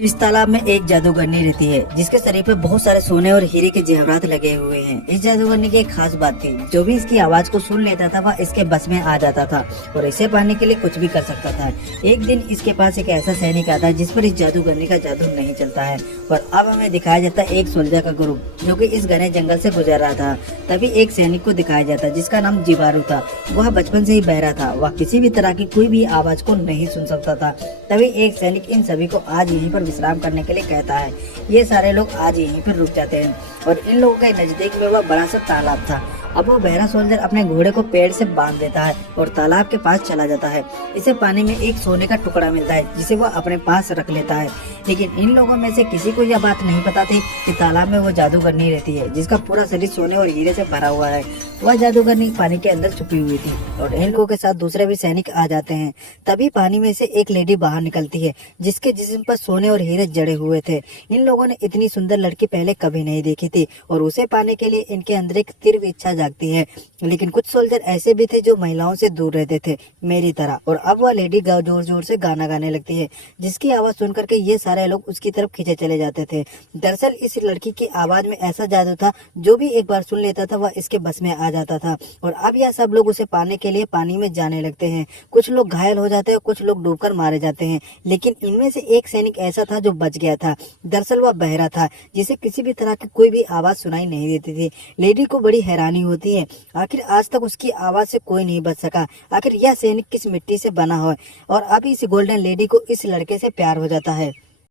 इस तालाब में एक जादूगरनी रहती है जिसके शरीर पे बहुत सारे सोने और हीरे के जेवरात लगे हुए हैं। इस जादूगरनी की एक खास बात थी, जो भी इसकी आवाज को सुन लेता था वह इसके बस में आ जाता था और इसे पाने के लिए कुछ भी कर सकता था। एक दिन इसके पास एक ऐसा सैनिक आता है जिस पर इस जादूगरनी का जादू नहीं चलता है और अब हमें दिखाया जाता है एक सोल्जर का ग्रुप जो कि इस घने जंगल से गुजर रहा था। तभी एक सैनिक को दिखाया जाता है जिसका नाम जीवारू था। वह बचपन से ही बहरा था, वह किसी भी तरह की कोई भी आवाज को नहीं सुन सकता था। तभी एक सैनिक इन सभी को आज यहीं पर विश्राम करने के लिए कहता है। ये सारे लोग आज यहीं पर रुक जाते हैं और इन लोगों के नजदीक में वह बड़ा सा तालाब था। अब वो बहरा सोल्जर अपने घोड़े को पेड़ से बांध देता है और तालाब के पास चला जाता है। इसे पानी में एक सोने का टुकड़ा मिलता है जिसे वह अपने पास रख लेता है। लेकिन इन लोगों में से किसी को यह बात नहीं पता थी कि तालाब में वो जादूगरनी रहती है जिसका पूरा शरीर सोने और हीरे से भरा हुआ है। वह जादूगरनी पानी के अंदर छुपी हुई थी और इन लोगों के साथ दूसरे भी सैनिक आ जाते हैं। तभी पानी में से एक लेडी बाहर निकलती है जिसके जिस्म पर सोने और हीरे जड़े हुए थे। इन लोगों ने इतनी सुंदर लड़की पहले कभी नहीं देखी थी और उसे पाने के लिए इनके अंदर एक तीव्र इच्छा जागती है। लेकिन कुछ सोल्जर ऐसे भी थे जो महिलाओं से दूर रहते थे, मेरी तरह। और अब वह लेडी जोर जोर से गाना गाने लगती है जिसकी आवाज सुनकर के ये सारे लोग उसकी तरफ खींचे चले जाते थे। दरअसल इस लड़की की आवाज में ऐसा जादू था, जो भी एक बार सुन लेता था वह इसके बस में आ जाता था। और अब यह सब लोग उसे पाने के लिए पानी में जाने लगते हैं। कुछ लोग घायल हो जाते हैं, कुछ लोग डूबकर मारे जाते हैं। लेकिन इनमें से एक सैनिक ऐसा था जो बच गया था। दरअसल वह बहरा था, जिसे किसी भी तरह की कोई भी आवाज सुनाई नहीं देती थी। लेडी को बड़ी हैरानी होती है, आखिर आज तक उसकी आवाज से कोई नहीं बच सका। आखिर यह सैनिक किस मिट्टी से बना हो। और अब इस गोल्डन लेडी को इस लड़के से प्यार हो जाता है।